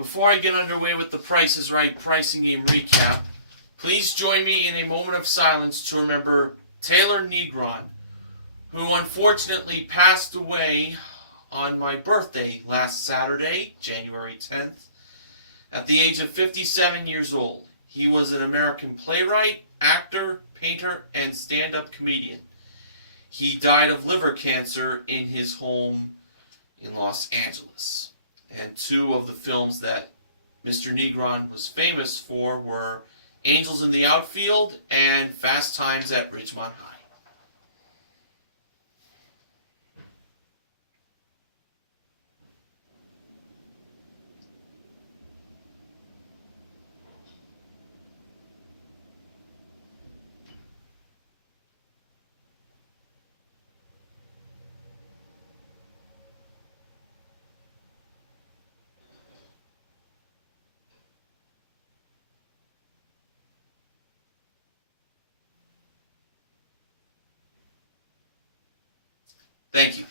Before I get underway with the Price is Right pricing game recap, please join me in a moment of silence to remember Taylor Negron, who unfortunately passed away on my birthday last Saturday, January 10th, at the age of 57 years old. He was an American playwright, actor, painter, and stand-up comedian. He died of liver cancer in his home in Los Angeles. And two of the films that Mr. Negron was famous for were Angels in the Outfield and Fast Times at Ridgemont High. Thank you.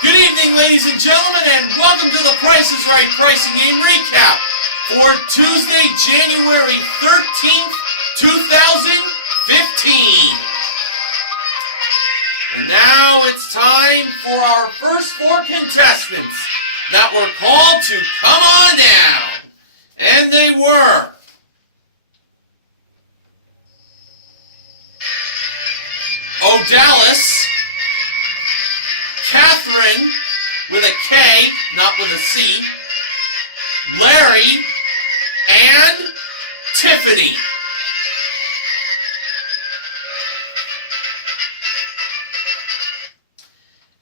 Good evening, ladies and gentlemen, and welcome to the Price is Right pricing game recap for Tuesday, January 13th, 2015. And now it's time for our first four contestants that were called to come on down. And they were O'Dallas, Catherine, with a K, not with a C, Larry, and Tiffany.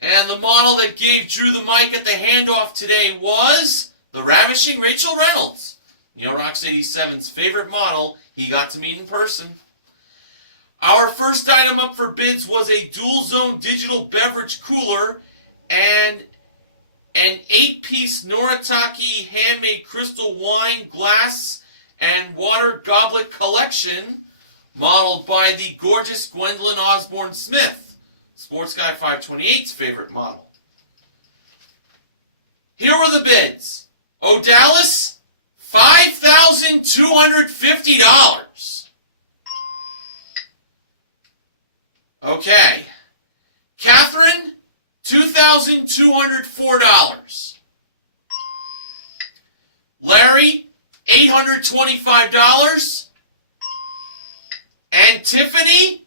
And the model that gave Drew the mic at the handoff today was the ravishing Rachel Reynolds, Neo Rocks 87's favorite model he got to meet in person. Our first item up for bids was a dual-zone digital beverage cooler and an 8-piece Noritake handmade crystal wine, glass, and water goblet collection modeled by the gorgeous Gwendolyn Osborne Smith, Sports Guy 528's favorite model. Here were the bids. O'Dallas, $5,250. Okay. Catherine, $2,204. Larry, $825. And Tiffany,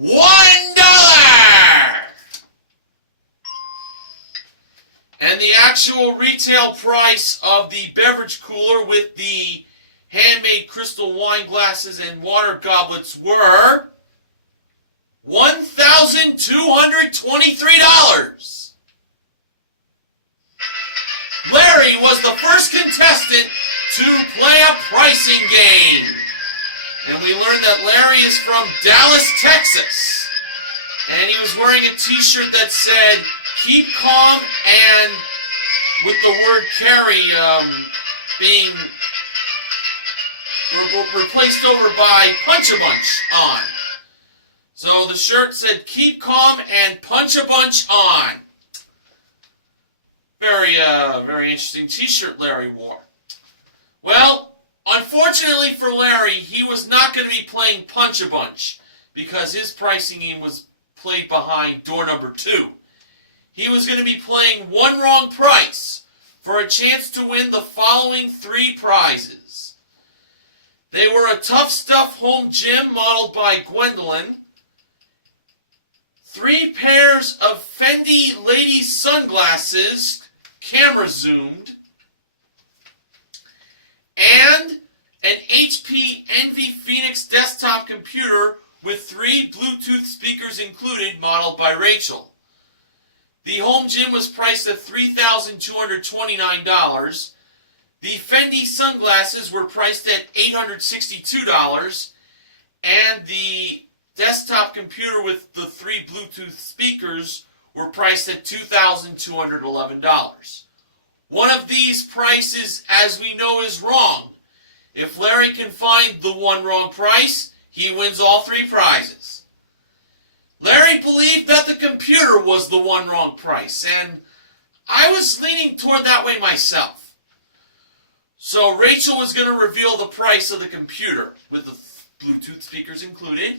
$1. And the actual retail price of the beverage cooler with the handmade crystal wine glasses and water goblets were $1,223. Larry was the first contestant to play a pricing game. And we learned that Larry is from Dallas, Texas. And he was wearing a t-shirt that said, "Keep calm," and with the word carry being replaced over by punch a bunch on. So the shirt said, "Keep calm" and "punch a bunch on." Very interesting t-shirt Larry wore. Well, unfortunately for Larry, he was not going to be playing punch a bunch because his pricing game was played behind door number 2. He was going to be playing one wrong price for a chance to win the following 3 prizes. They were a Tough Stuff home gym modeled by Gwendolyn, 3 pairs of Fendi ladies sunglasses, camera zoomed, and an HP Envy Phoenix desktop computer with 3 Bluetooth speakers included, modeled by Rachel. The home gym was priced at $3,229. The Fendi sunglasses were priced at $862, and the desktop computer with the 3 Bluetooth speakers were priced at $2,211. One of these prices, as we know, is wrong. If Larry can find the one wrong price, he wins all 3 prizes. Larry believed that the computer was the one wrong price, and I was leaning toward that way myself. So Rachel was going to reveal the price of the computer with the Bluetooth speakers included,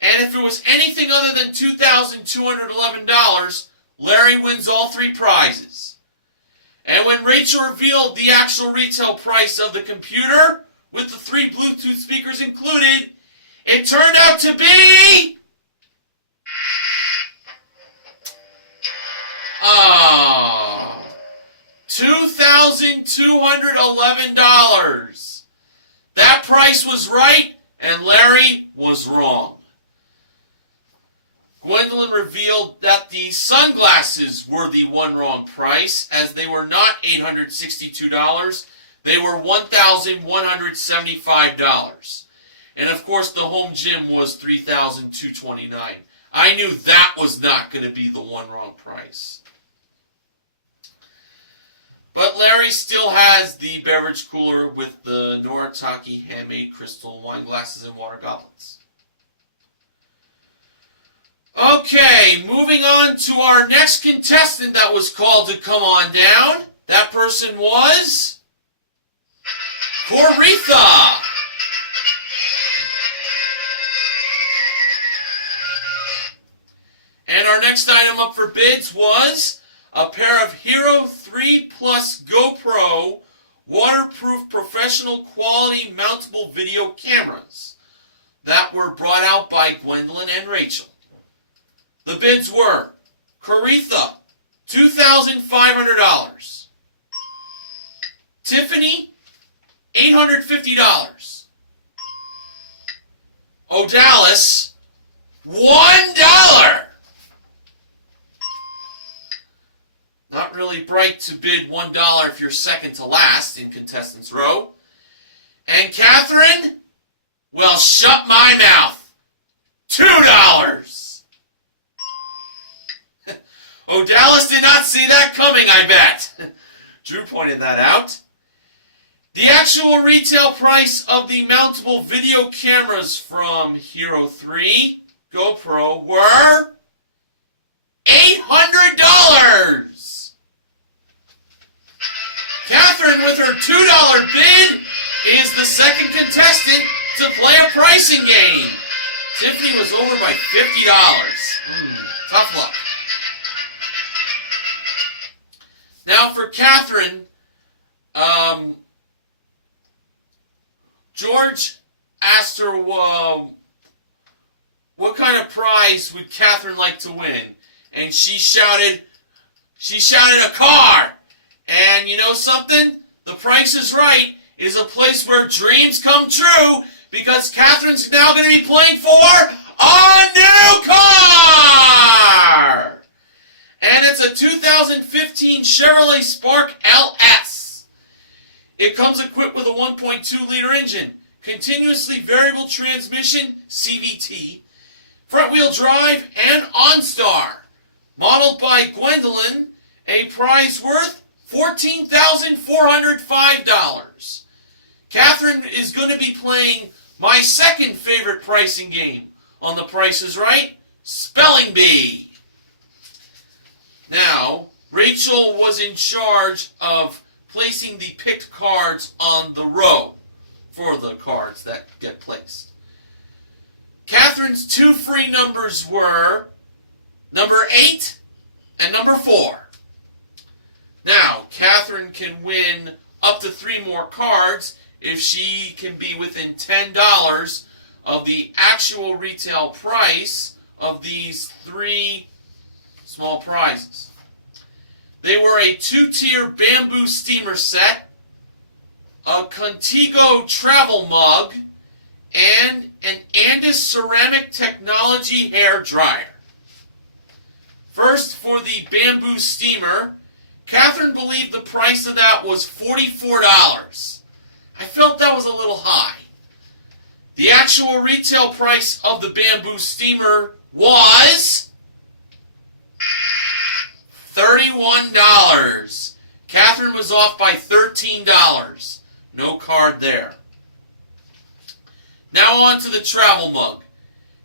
and if it was anything other than $2,211, Larry wins all 3 prizes. And when Rachel revealed the actual retail price of the computer with the 3 Bluetooth speakers included, it turned out to be $2,211. That price was right, and Larry was wrong. Gwendolyn revealed that the sunglasses were the one wrong price, as they were not $862, they were $1,175. And of course the home gym was $3,229. I knew that was not going to be the one wrong price. But Larry still has the beverage cooler with the Noritake handmade crystal wine glasses and water goblets. Okay, moving on to our next contestant that was called to come on down. That person was Coretha. And our next item up for bids was a pair of Hero 3 Plus GoPro waterproof professional quality mountable video cameras that were brought out by Gwendolyn and Rachel. The bids were Coretha, $2,500. Tiffany, $850. Odalis, $1. Not really bright to bid $1 if you're second to last in contestants row. And Catherine, well, shut my mouth, $2. Odalis did not see that coming, I bet. Drew pointed that out. The actual retail price of the mountable video cameras from Hero 3 GoPro were $800. Catherine, with her $2 bid, is the second contestant to play a pricing game. Tiffany was over by $50. Tough luck. Now for Catherine, George asked her what kind of prize would Catherine like to win, and she shouted a car. And you know something? The Price is Right is a place where dreams come true, because Catherine's now going to be playing for a new car! And it's a 2015 Chevrolet Spark LS. It comes equipped with a 1.2-liter engine, continuously variable transmission, CVT, front-wheel drive, and OnStar. Modeled by Gwendolyn, a prize worth $14,405. Catherine is going to be playing my second favorite pricing game on The Price is Right, Spelling Bee. Now, Rachel was in charge of placing the picked cards on the row for the cards that get placed. Catherine's 2 free numbers were number 8 and number 4. Now, Catherine can win up to 3 more cards if she can be within $10 of the actual retail price of these 3 small prizes. They were a 2-tier bamboo steamer set, a Contigo travel mug, and an Andis Ceramic Technology hair dryer. First, for the bamboo steamer, Catherine believed the price of that was $44. I felt that was a little high. The actual retail price of the bamboo steamer was $31. Catherine was off by $13. No card there. Now on to the travel mug.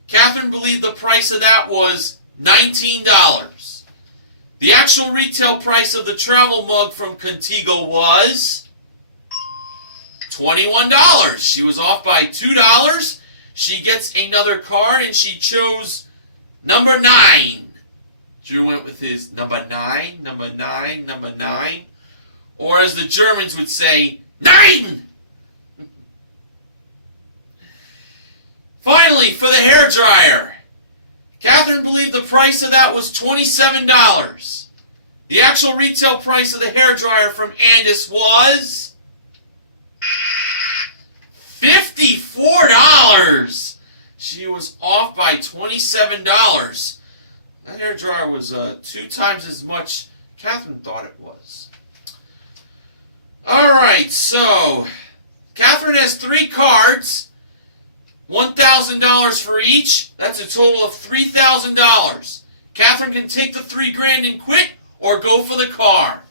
Catherine believed the price of that was $19. The actual retail price of the travel mug from Contigo was $21. She was off by $2. She gets another card and she chose number 9. Drew went with his number 9, number 9, number 9. Or as the Germans would say, 9! Finally, for the hairdryer. Catherine believed the price of that was $27. The actual retail price of the hairdryer from Andis was $54. She was off by $27. That hairdryer was 2 times as much Catherine thought it was. Alright, so Catherine has 3 cards. $1,000 for each. That's a total of $3,000. Catherine can take the $3,000 and quit or go for the car.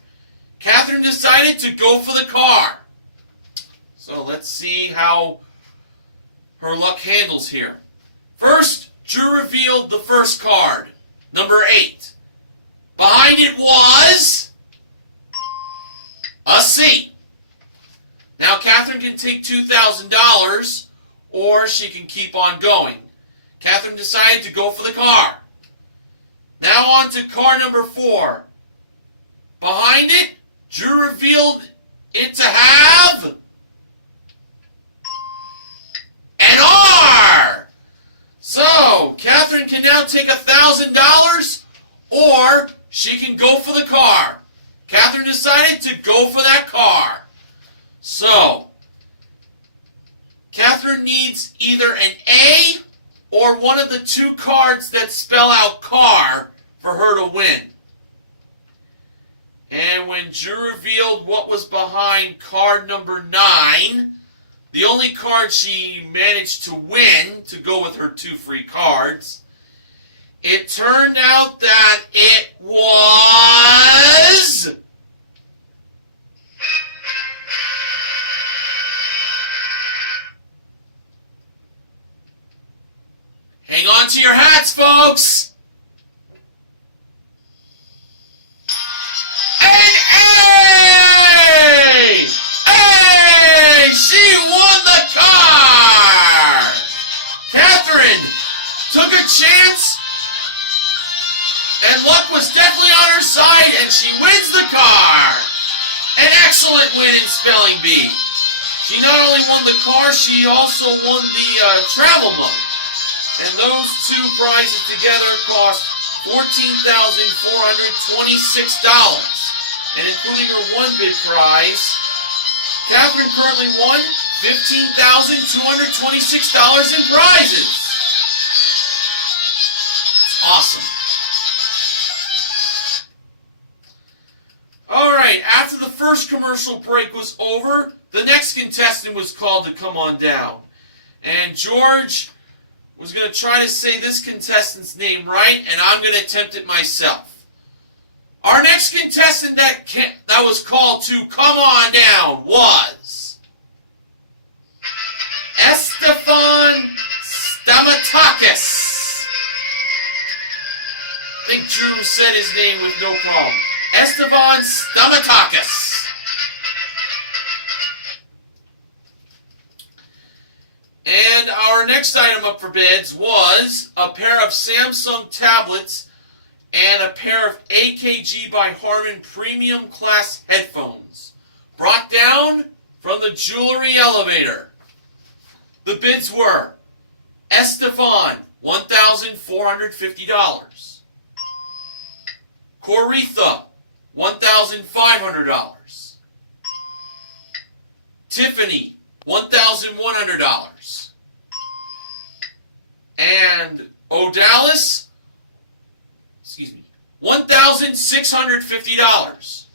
Catherine decided to go for the car. So let's see how her luck handles here. First, Drew revealed the first card, number 8. Behind it was a C. Now Catherine can take $2,000 or she can keep on going. Catherine decided to go for the car. Now on to car number 4. Behind it, Drew revealed it to have an R. So, Catherine can now take $1,000 or she can go for the car. Catherine decided to go for that car. So, Catherine needs either an A or one of the 2 cards that spell out car for her to win. And when Drew revealed what was behind card number 9, the only card she managed to win to go with her 2 free cards, it turned out that it was hang on to your hats, folks! An A! Hey! She won the car! Catherine took a chance, and luck was definitely on her side, and she wins the car! An excellent win in Spelling Bee. She not only won the car, she also won the travel mug. And those 2 prizes together cost $14,426. And including her 1 big prize, Catherine currently won $15,226 in prizes. It's awesome. Alright, after the first commercial break was over, the next contestant was called to come on down. And George was going to try to say this contestant's name right, and I'm going to attempt it myself. Our next contestant that was called to come on down was Estefan Stamatakis. I think Drew said his name with no problem. Estefan Stamatakis. And our next item up for bids was a pair of Samsung tablets and a pair of AKG by Harman premium class headphones, brought down from the jewelry elevator. The bids were Estefan, $1,450. Coretha, $1,500. Tiffany, $1,100. And O'Dallas, $1,650.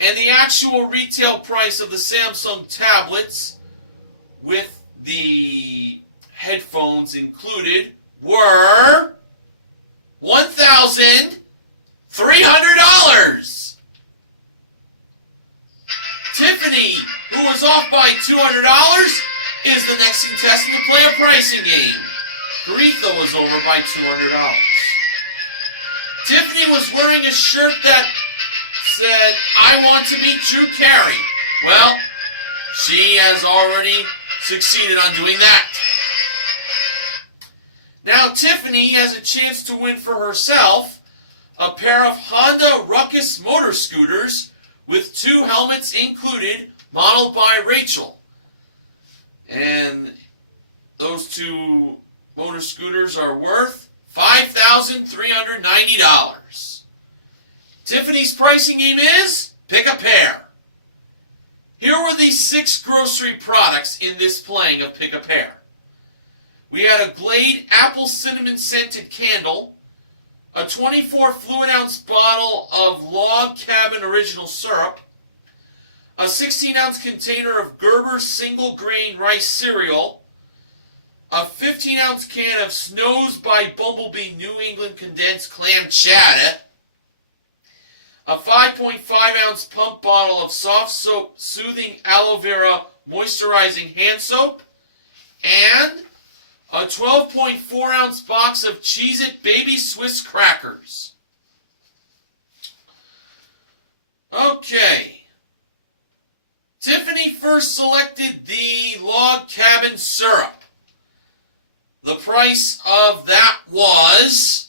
And the actual retail price of the Samsung tablets with the headphones included were $1,300. Tiffany, who was off by $200, is the next contestant to play a pricing game. Garetha was over by $200. Tiffany was wearing a shirt that said, "I want to meet Drew Carey." Well, she has already succeeded on doing that. Now Tiffany has a chance to win for herself a pair of Honda Ruckus motor scooters with 2 helmets included, modeled by Rachel. And those 2 motor scooters are worth $5,390. Tiffany's pricing game is pick a pair. Here were the 6 grocery products in this playing of pick a pair. We had a Glade apple cinnamon scented candle, a 24 fluid ounce bottle of Log Cabin original syrup, a 16-ounce container of Gerber's single grain rice cereal, a 15-ounce can of Snows by Bumblebee New England condensed clam chowder, a 5.5-ounce pump bottle of soft soap soothing aloe vera moisturizing hand soap, and a 12.4-ounce box of Cheez-It Baby Swiss crackers. Okay. Tiffany first selected the Log Cabin syrup. The price of that was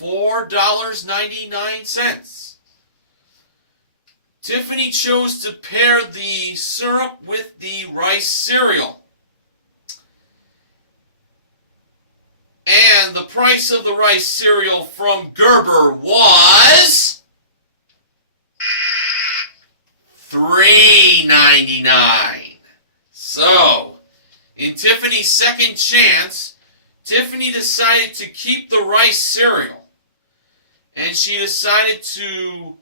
$4.99. Tiffany chose to pair the syrup with the rice cereal. And the price of the rice cereal from Gerber was $3.99. So, in Tiffany's second chance, Tiffany decided to keep the rice cereal. And she decided to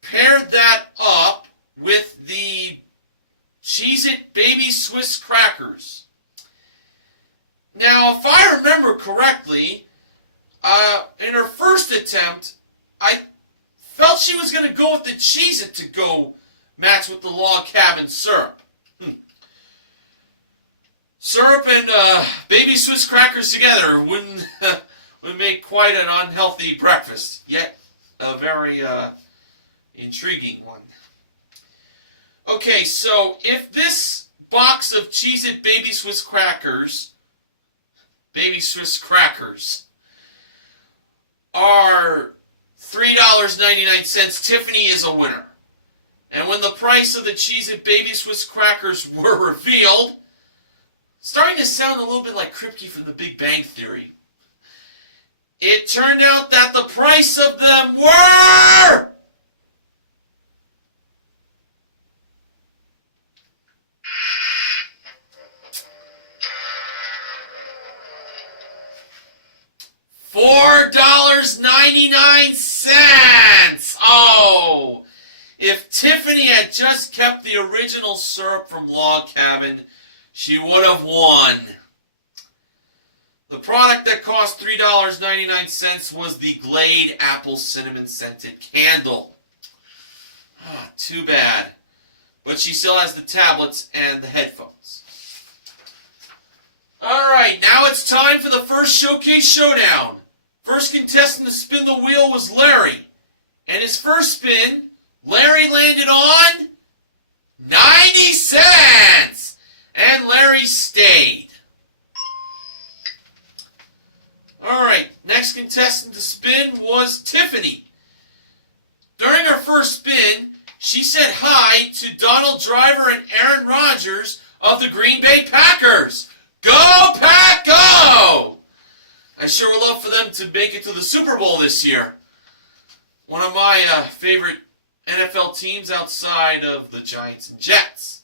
pair that up with the Cheez-It Baby Swiss crackers. Now, if I remember correctly, in her first attempt, I felt she was going to go with the Cheez-It to go match with the Log Cabin syrup. Syrup and Baby Swiss crackers together wouldn't make quite an unhealthy breakfast, yet a very intriguing one. Okay, so if this box of Cheez-It Baby Swiss crackers are $3.99, Tiffany is a winner. And when the price of the Cheez-It Baby Swiss crackers were revealed, starting to sound a little bit like Kripke from The Big Bang Theory, it turned out that the price of them were $4.99. Oh, if Tiffany had just kept the original syrup from Log Cabin, she would have won. The product that cost $3.99 was the Glade Apple Cinnamon Scented Candle. Ah, too bad. But she still has the tablets and the headphones. Alright, now it's time for the first Showcase Showdown. First contestant to spin the wheel was Larry. And his first spin, Larry landed on 90 cents. And Larry stayed. Alright, next contestant to spin was Tiffany. During her first spin, she said hi to Donald Driver and Aaron Rodgers of the Green Bay Packers. Go Pack Go! I sure would love for them to make it to the Super Bowl this year. One of my favorite NFL teams outside of the Giants and Jets.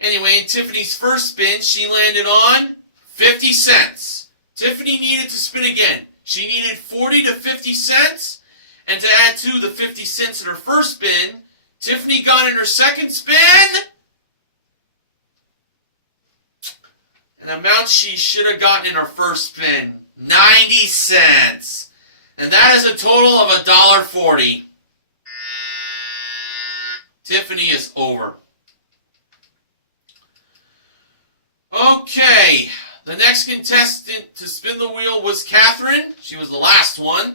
Anyway, in Tiffany's first spin, she landed on 50 cents. Tiffany needed to spin again. She needed 40 to 50 cents. And to add to the 50 cents in her first spin, Tiffany got in her second spin an amount she should have gotten in her first spin, 90 cents. And that is a total of $1.40. Tiffany is over. Okay, the next contestant to spin the wheel was Catherine. She was the last one.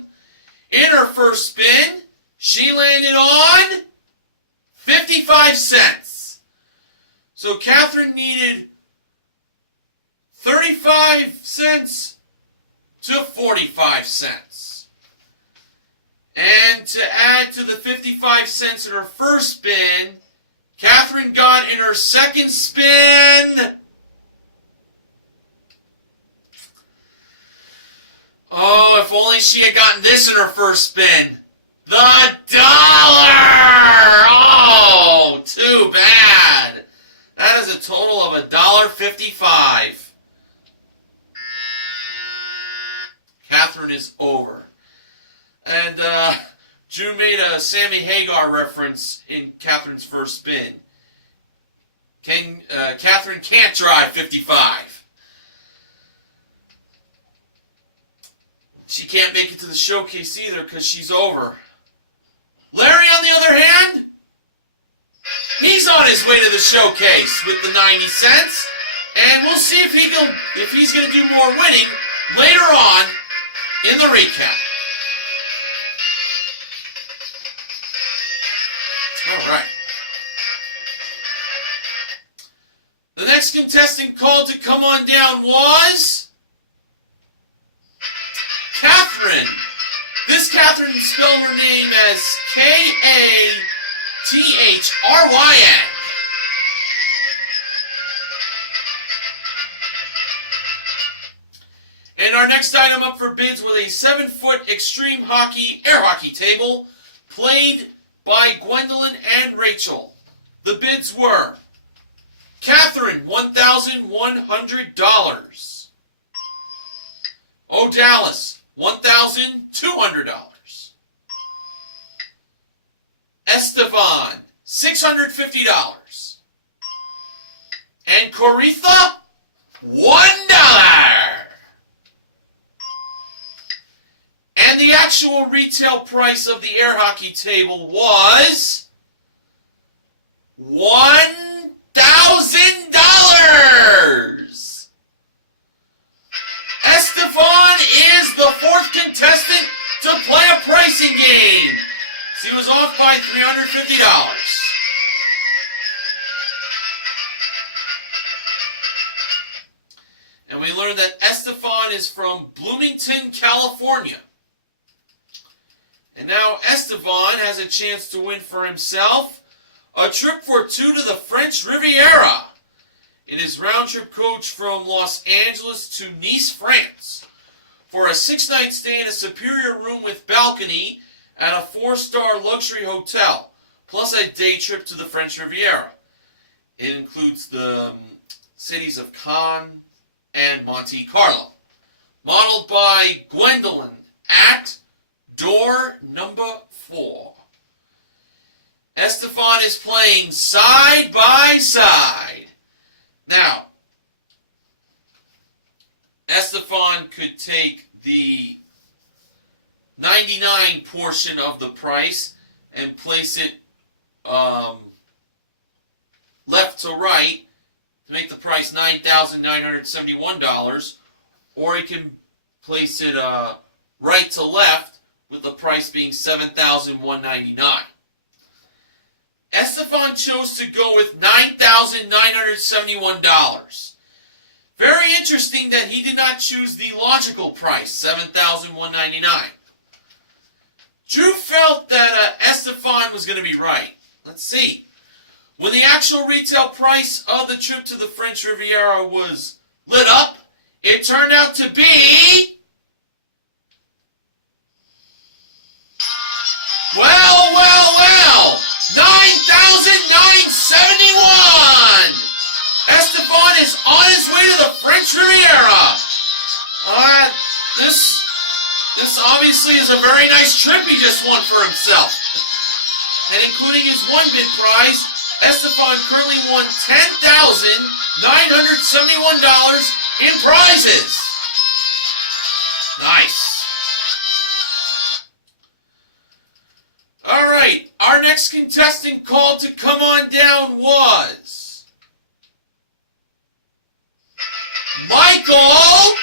In her first spin, she landed on 55 cents. So Catherine needed 35 cents to 45 cents. And to add to the 55 cents in her first spin, Catherine got in her second spin oh, if only she had gotten this in her first spin. The dollar! Oh, too bad. That is a total of $1.55. Catherine is over. And June made a Sammy Hagar reference in Catherine's first spin. Catherine can't drive 55. She can't make it to the showcase either because she's over. Larry, on the other hand, he's on his way to the showcase with the 90 cents. And we'll see if he's going to do more winning later on in the recap. All right. The next contestant called to come on down was Catherine. This Catherine spelled her name as Kathryn. And our next item up for bids was a 7-foot extreme hockey, air hockey table played by Gwendolyn and Rachel. The bids were Catherine, $1,100. O'Dallas, $1,200. Estevan, $650. And Coretha, $1. And the actual retail price of the air hockey table was $1,000. Estefan is the fourth contestant to play a pricing game. He was off by $350. And we learned that Estefan is from Bloomington, California. And now Estevan has a chance to win for himself a trip for two to the French Riviera. It is round-trip coach from Los Angeles to Nice, France, for a 6-night stay in a superior room with balcony at a 4-star luxury hotel, plus a day trip to the French Riviera. It includes the cities of Cannes and Monte Carlo. Modeled by Gwendolyn at door number 4. Estefan is playing side by side. Now, Estefan could take the 99 portion of the price and place it left to right to make the price $9,971, or he can place it right to left with the price being $7,199. Estefan chose to go with $9,971. Very interesting that he did not choose the logical price, $7,199. Drew felt that Estefan was going to be right. Let's see. When the actual retail price of the trip to the French Riviera was lit up, it turned out to be Well. 9,971. Esteban is on his way to the French Riviera. This obviously is a very nice trip he just won for himself. And including his one bid prize, Esteban currently won $10,971 in prizes. Nice. All right, our next contestant called to come on down was Michael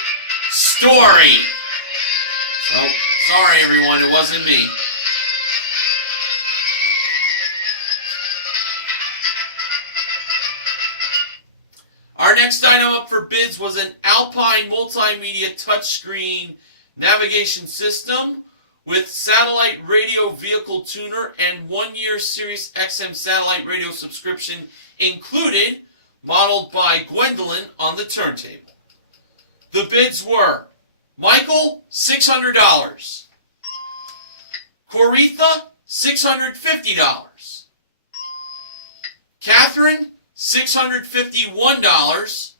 Story. So, sorry everyone, it wasn't me. Our next item up for bids was an Alpine multimedia touchscreen navigation system with satellite radio vehicle tuner and 1-year Sirius XM satellite radio subscription included, modeled by Gwendolyn on the turntable. The bids were Michael, $600. Coretha, $650. Catherine, $651.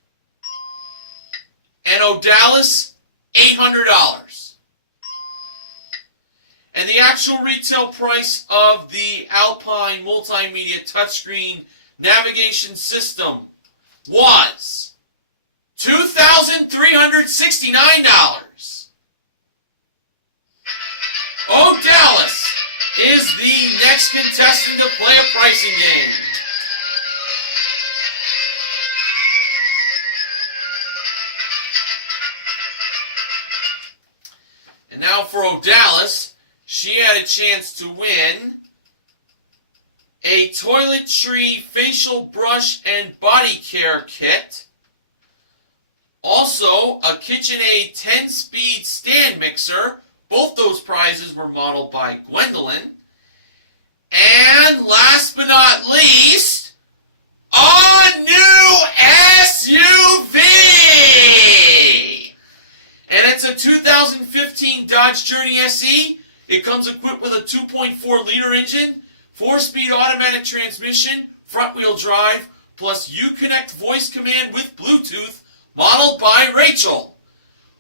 And Odalis, $800. And the actual retail price of the Alpine multimedia touchscreen navigation system was $2,369. Odalis is the next contestant to play a pricing game. And now for Odalis, she had a chance to win a toiletry facial brush and body care kit. Also, a KitchenAid 10-speed stand mixer. Both those prizes were modeled by Gwendolyn. And last but not least, a new SUV! And it's a 2015 Dodge Journey SE. It comes equipped with a 2.4-liter engine, 4-speed automatic transmission, front-wheel drive, plus Uconnect voice command with Bluetooth, modeled by Rachel.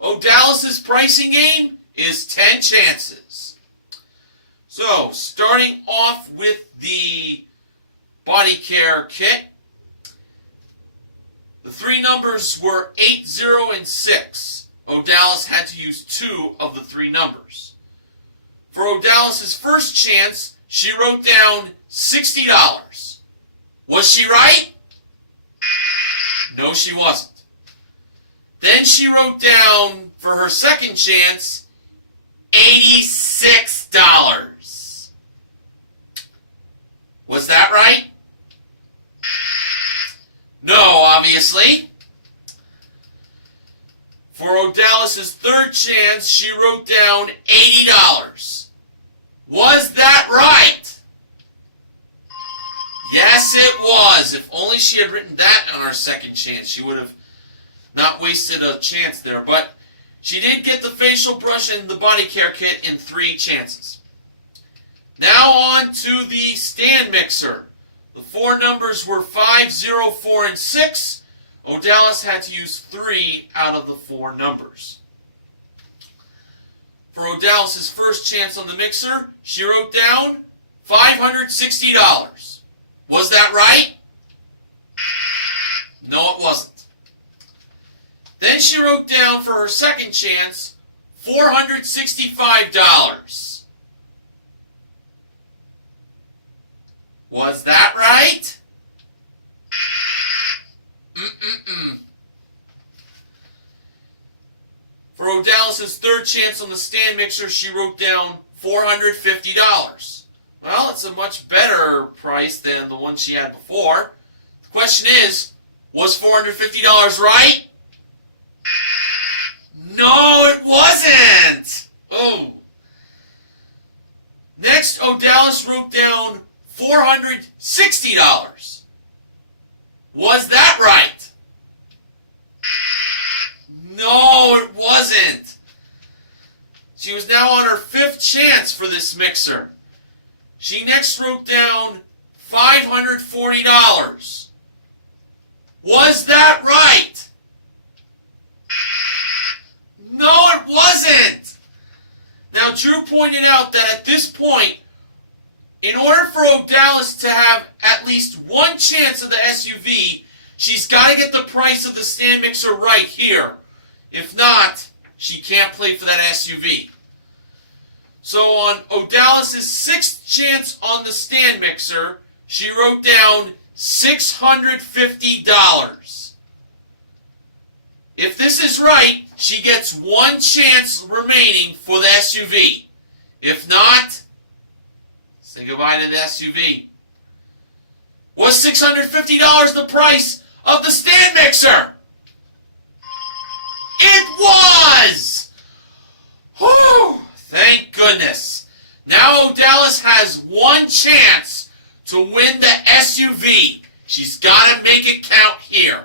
Odalis' pricing game is 10 chances. So, starting off with the body care kit, the three numbers were 8, 0, and 6. Odalis had to use 2 of the 3 numbers. For Odalis' first chance, she wrote down $60. Was she right? No, she wasn't. Then she wrote down, for her second chance, $86. Was that right? No, obviously. For Odalis' third chance, she wrote down $80. Was that right? Yes, it was. If only she had written that on her second chance, she would have not wasted a chance there. But she did get the facial brush and the body care kit in 3 chances. Now on to the stand mixer. The 4 numbers were 5, 0, 4, and 6. Odalis had to use 3 out of the 4 numbers. For Odalis' first chance on the mixer, she wrote down $560. Was that right? No, it wasn't. Then she wrote down for her second chance $465. Was that right? For Odalis' third chance on the stand mixer, she wrote down $450. Well, it's a much better price than the one she had before. The question is, was $450 right? No, it wasn't! Oh. Next, Odalis wrote down $460. Was that right? No, it wasn't. She was now on her 5th chance for this mixer. She next wrote down $540. Was that right? No, it wasn't. Now, Drew pointed out that at this point, in order for Odalis to have at least one chance of the SUV, she's got to get the price of the stand mixer right here. If not, she can't play for that SUV. So on Odalis' sixth chance on the stand mixer, she wrote down $650. If this is right, she gets one chance remaining for the SUV. If not, say goodbye to the SUV. Was $650 the price of the stand mixer? It was! Whew! Thank goodness. Now Odalis has one chance to win the SUV. She's got to make it count here.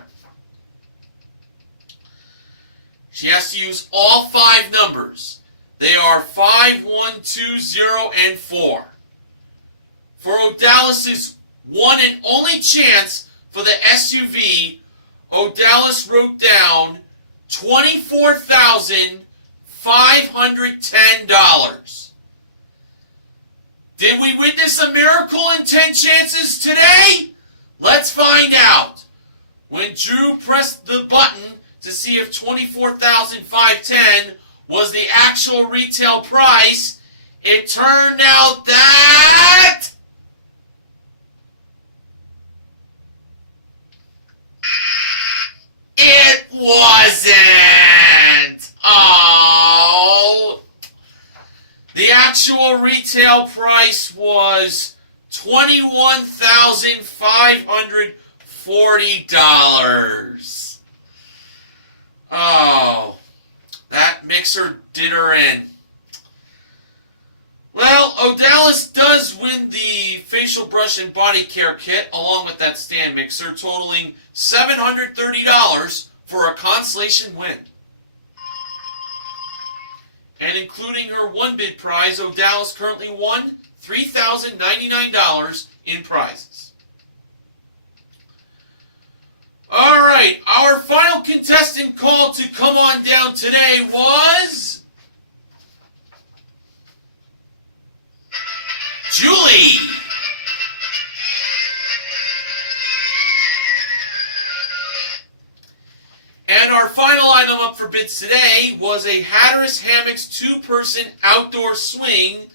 She has to use all 5 numbers. They are 5, 1, 2, 0, and 4. For Odalis' one and only chance for the SUV, Odalis wrote down $24,510. Did we witness a miracle in 10 chances today? Let's find out. When Drew pressed the button to see if $24,510 was the actual retail price, it turned out that it wasn't. Oh. The actual retail price was $21,540. Oh, that mixer did her in. Well, Odalis does win the facial brush and body care kit along with that stand mixer, totaling $730 for a consolation win. And including her one bid prize, Odalis currently won $3,099 in prizes. All right, our final contestant called to come on down today was Julie. And our final item up for bids today was a Hatteras Hammocks 2-person outdoor swing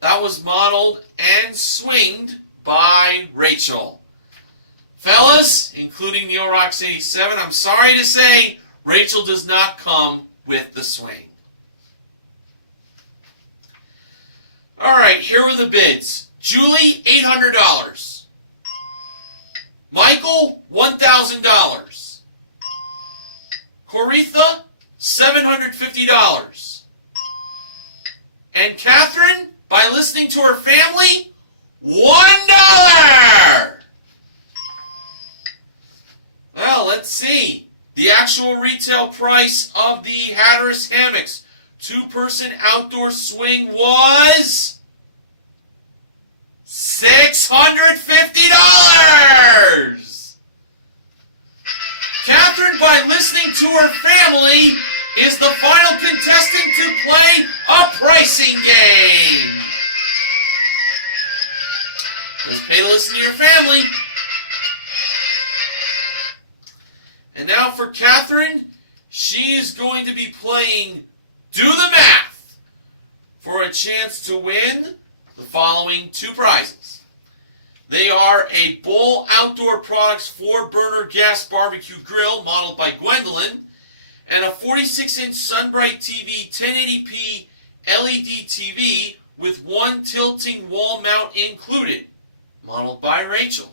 that was modeled and swinged by Rachel. Fellas, including Neil Rocks 87, I'm sorry to say Rachel does not come with the swing. All right, here were the bids. Julie, $800. Michael, $1,000. Coretha, $750. And Catherine, by listening to her family, $1. Well, let's see. The actual retail price of the Hatteras Hammocks 2-person outdoor swing was $650. Catherine, by listening to her family, is the final contestant to play a pricing game. Just pay to listen to your family. And now for Catherine, she is going to be playing Do the Math for a chance to win the following 2 prizes. They are a Bowl Outdoor Products 4-burner gas barbecue grill modeled by Gwendolyn and a 46-inch Sunbright TV 1080p LED TV with 1 tilting wall mount included, modeled by Rachel.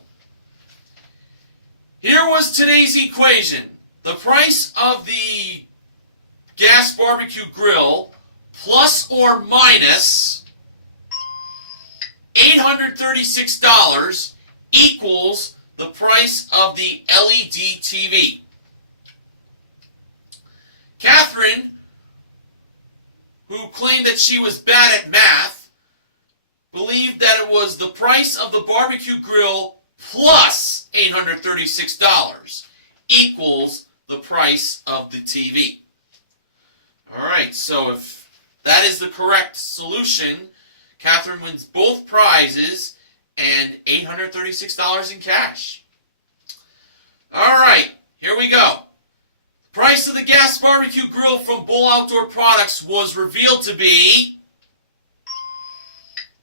Here was today's equation. The price of the gas barbecue grill plus or minus $836 equals the price of the LED TV. Catherine, who claimed that she was bad at math, believes was the price of the barbecue grill plus $836 equals the price of the TV. Alright, so if that is the correct solution, Catherine wins both prizes and $836 in cash. Alright, here we go. The price of the gas barbecue grill from Bull Outdoor Products was revealed to be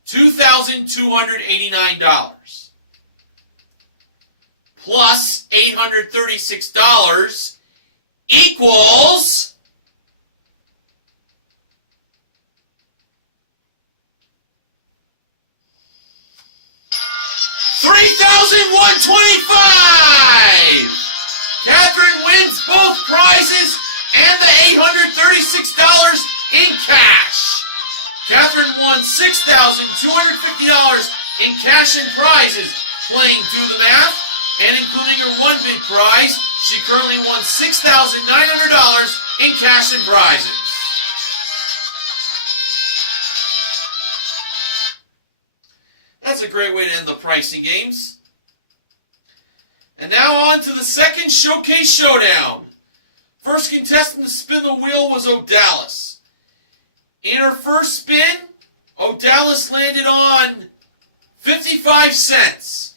$2,289 plus $836 equals $3,125. Catherine wins both prizes and the $836 in cash. Catherine won $6,250 in cash and prizes playing Do the Math, and including her one big prize, she currently won $6,900 in cash and prizes. That's a great way to end the pricing games. And now on to the second showcase showdown. First contestant to spin the wheel was O'Dallas. In her first spin, O'Dallas landed on 55 cents.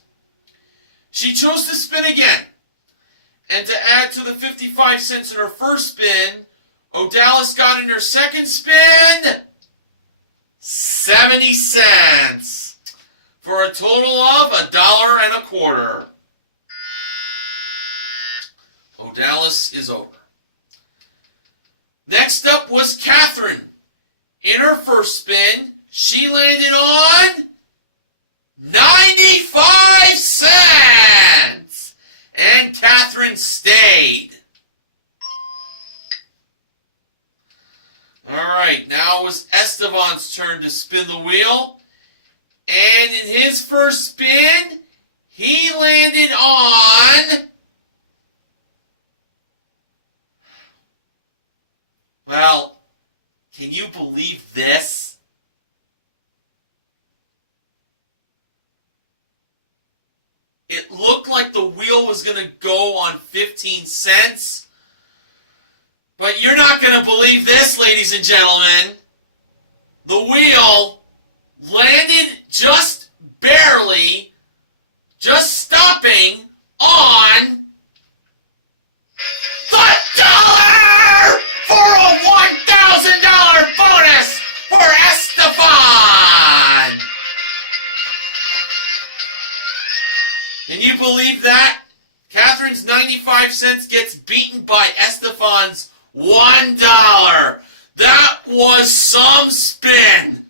She chose to spin again. And to add to the 55 cents in her first spin, O'Dallas got in her second spin 70 cents. For a total of $1.25. O'Dallas is over. Next up was Catherine. In her first spin, she landed on 95 cents. And Catherine stayed. Alright, now it was Esteban's turn to spin the wheel. And in his first spin, he landed on, well, can you believe this? It looked like the wheel was going to go on 15 cents. But you're not going to believe this, ladies and gentlemen. The wheel landed just barely, just stopping on the dollar for a $1,000 bonus for Esteban. Can you believe that? Catherine's 95 cents gets beaten by Esteban's $1. That was some spin.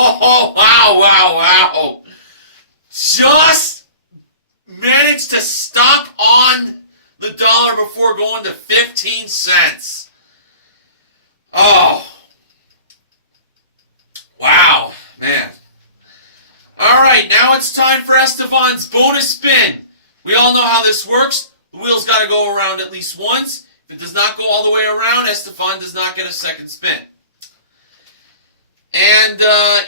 Oh, wow, wow, wow. Just managed to stop on the dollar before going to 15 cents. Oh. Wow, man. All right, now it's time for Esteban's bonus spin. We all know how this works. The wheel's got to go around at least once. If it does not go all the way around, Esteban does not get a second spin. And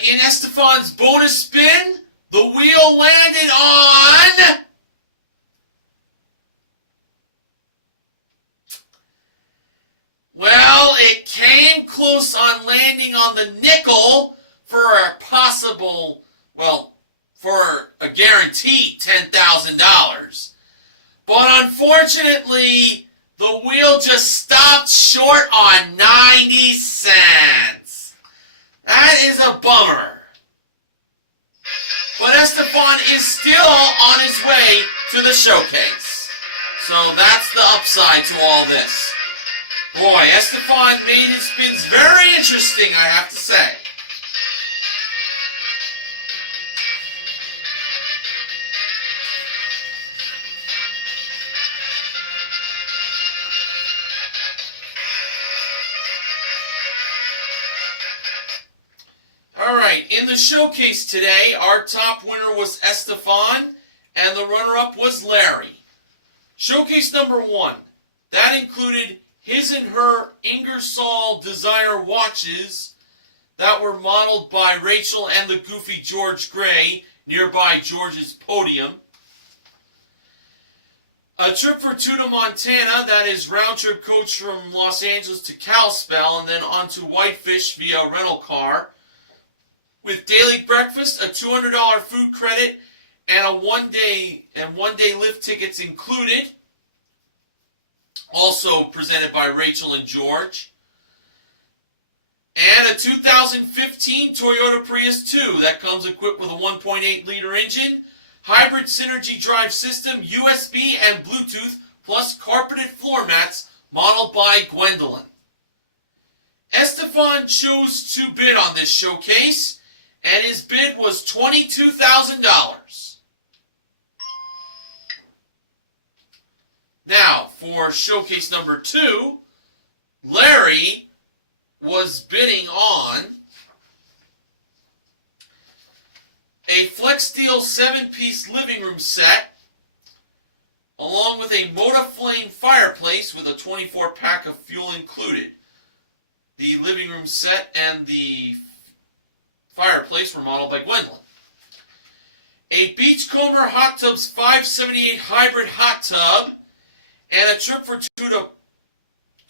in Esteban's bonus spin, the wheel landed on well, it came close on landing on the nickel for a possible, well, for a guaranteed $10,000. But unfortunately, the wheel just stopped short on 90 cents. That is a bummer. But Esteban is still on his way to the showcase. So that's the upside to all this. Boy, Esteban made his spins very interesting, I have to say. Alright, in the showcase today, our top winner was Esteban, and the runner-up was Larry. Showcase number 1, that included his and her Ingersoll Desire watches that were modeled by Rachel and the Goofy George Gray nearby George's Podium. A trip for Tue, Montana, that is round trip coach from Los Angeles to Kalispell and then on to Whitefish via rental car. With daily breakfast, a $200 food credit, and a one-day lift tickets included. Also presented by Rachel and George. And a 2015 Toyota Prius 2 that comes equipped with a 1.8-liter engine, hybrid synergy drive system, USB and Bluetooth, plus carpeted floor mats modeled by Gwendolyn. Estefan chose to bid on this showcase, and his bid was $22,000. Now, for showcase number 2, Larry was bidding on a Flex Steel 7-piece living room set, along with a Motaflame fireplace with a 24-pack of fuel included. The living room set and the fireplace were modeled by Gwendolyn. A Beachcomber Hot Tubs 578 hybrid hot tub, and a trip for Tue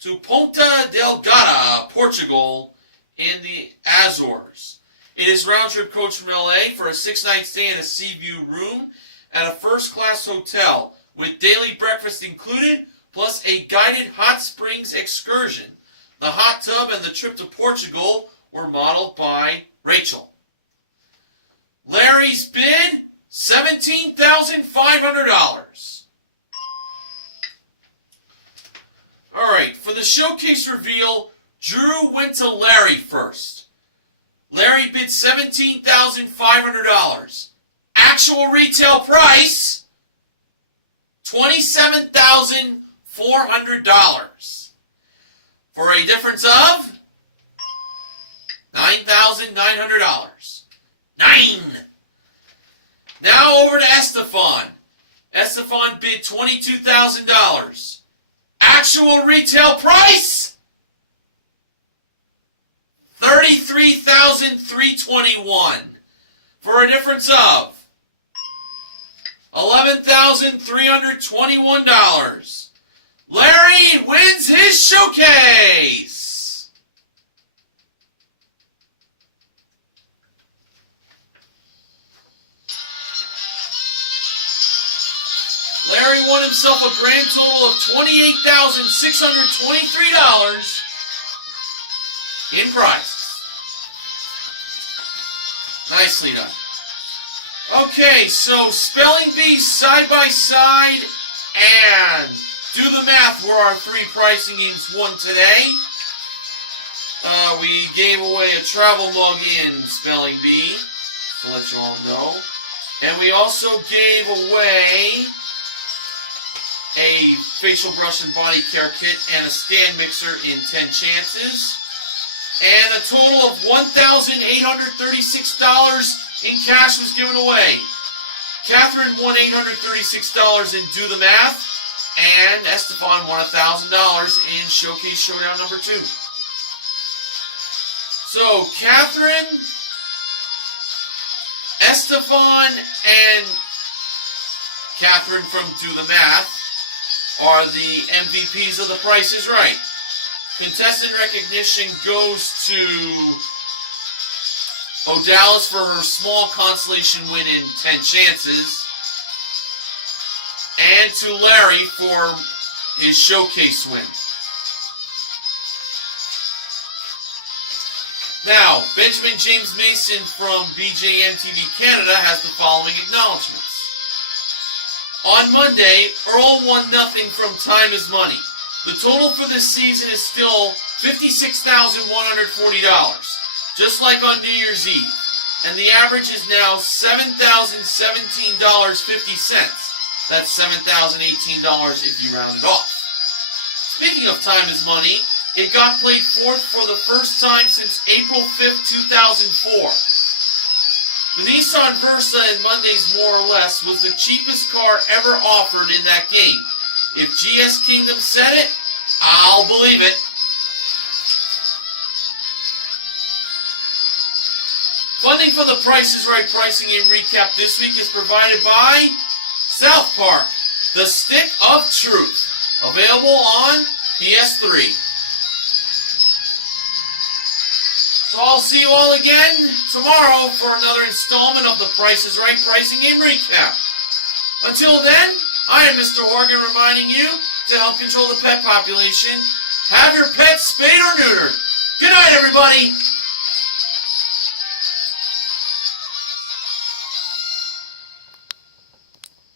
to Ponta Delgada, Portugal, in the Azores. It is round trip coach from LA for a 6-night stay in a sea view room at a first-class hotel with daily breakfast included, plus a guided hot springs excursion. The hot tub and the trip to Portugal were modeled by Rachel. Larry's bid, $17,500. Alright, for the showcase reveal, Drew went to Larry first. Larry bid $17,500. Actual retail price, $27,400. For a difference of $9,900. 9! Now over to Estefan. Estefan bid $22,000. Actual retail price, $33,321. For a difference of $11,321. Larry wins his showcase. Larry won himself a grand total of $28,623 in prizes. Nicely done. Okay, so Spelling Bee side by side and Do the Math were our 3 pricing games won today. We gave away a travel mug in Spelling Bee, to let you all know. And we also gave away a facial brush and body care kit and a stand mixer in 10 chances. And a total of $1,836 in cash was given away. Catherine won $836 in Do the Math, and Estefan won $1,000 in Showcase Showdown number 2. So, Catherine, Estefan, and Catherine from Do the Math are the MVPs of The Price is Right. Contestant recognition goes to Odalis for her small consolation win in 10 chances, and to Larry for his showcase win. Now, Benjamin James Mason from BJMTV Canada has the following acknowledgments. On Monday, Earl won nothing from Time is Money. The total for this season is still $56,140, just like on New Year's Eve. And the average is now $7,017.50. That's $7,018 if you round it off. Speaking of Time is Money, it got played fourth for the first time since April 5th, 2004. The Nissan Versa in Monday's More or Less was the cheapest car ever offered in that game. If GS Kingdom said it, I'll believe it. Funding for the Price is Right pricing game recap this week is provided by South Park, The Stick of Truth, available on PS3. So I'll see you all again tomorrow for another installment of the Price is Right pricing game recap. Until then, I am Mr. Horgan reminding you to help control the pet population. Have your pets spayed or neutered. Good night, everybody.